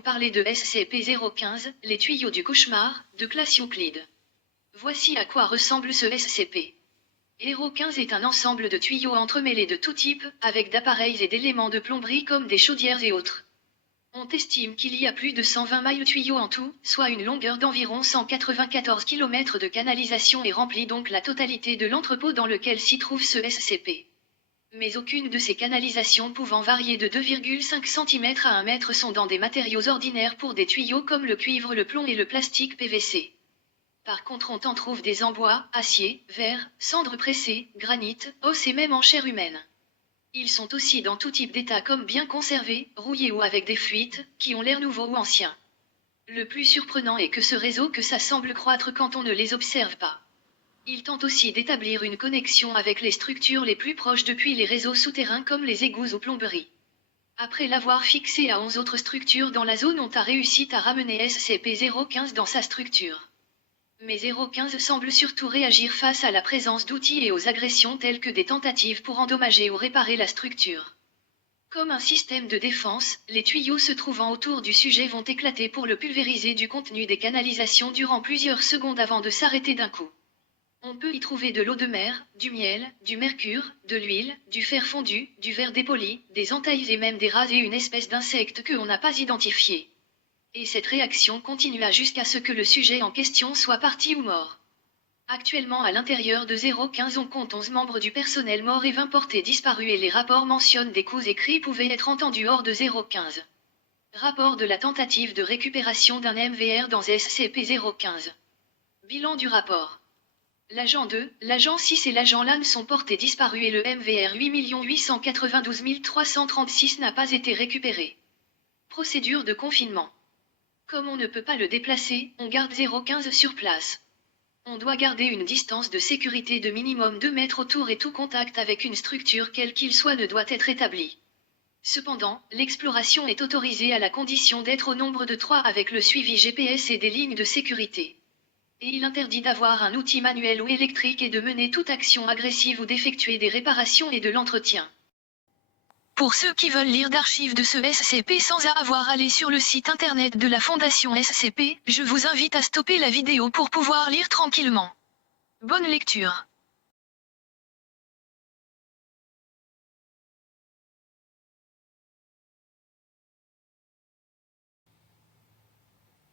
vous parler de SCP-015, les tuyaux du cauchemar, de classe Euclide. Voici à quoi ressemble ce SCP. 015 est un ensemble de tuyaux entremêlés de tout type, avec d'appareils et d'éléments de plomberie comme des chaudières et autres. On estime qu'il y a plus de 120 mailles tuyaux en tout, soit une longueur d'environ 194 km de canalisation et remplit donc la totalité de l'entrepôt dans lequel s'y trouve ce SCP. Mais aucune de ces canalisations pouvant varier de 2,5 cm à 1 mètre sont dans des matériaux ordinaires pour des tuyaux comme le cuivre, le plomb et le plastique PVC. Par contre on en trouve des en bois, acier, verre, cendres pressées, granit, os et même en chair humaine. Ils sont aussi dans tout type d'état comme bien conservés, rouillés ou avec des fuites, qui ont l'air nouveaux ou anciens. Le plus surprenant est que ce réseau que ça semble croître quand on ne les observe pas. Ils tentent aussi d'établir une connexion avec les structures les plus proches depuis les réseaux souterrains comme les égouts ou plomberies. Après l'avoir fixé à 11 autres structures dans la zone, on a réussi à ramener SCP-015 dans sa structure. Mais 015 semble surtout réagir face à la présence d'outils et aux agressions telles que des tentatives pour endommager ou réparer la structure. Comme un système de défense, les tuyaux se trouvant autour du sujet vont éclater pour le pulvériser du contenu des canalisations durant plusieurs secondes avant de s'arrêter d'un coup. On peut y trouver de l'eau de mer, du miel, du mercure, de l'huile, du fer fondu, du verre dépoli, des entailles et même des rats et une espèce d'insecte que on n'a pas identifié. Et cette réaction continua jusqu'à ce que le sujet en question soit parti ou mort. Actuellement à l'intérieur de 015 on compte 11 membres du personnel morts et 20 portés disparus et les rapports mentionnent des coups et cris pouvaient être entendus hors de 015. Rapport de la tentative de récupération d'un MVR dans SCP-015. Bilan du rapport. L'agent 2, l'agent 6 et l'agent LAN sont portés disparus et le MVR 8 892 336 n'a pas été récupéré. Procédure de confinement. Comme on ne peut pas le déplacer, on garde 015 sur place. On doit garder une distance de sécurité de minimum 2 mètres autour et tout contact avec une structure quel qu'il soit ne doit être établi. Cependant, l'exploration est autorisée à la condition d'être au nombre de 3 avec le suivi GPS et des lignes de sécurité. Et il interdit d'avoir un outil manuel ou électrique et de mener toute action agressive ou d'effectuer des réparations et de l'entretien. Pour ceux qui veulent lire d'archives de ce SCP sans avoir à aller sur le site internet de la Fondation SCP, je vous invite à stopper la vidéo pour pouvoir lire tranquillement. Bonne lecture.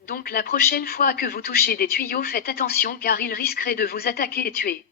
Donc la prochaine fois que vous touchez des tuyaux, faites attention car ils risqueraient de vous attaquer et tuer.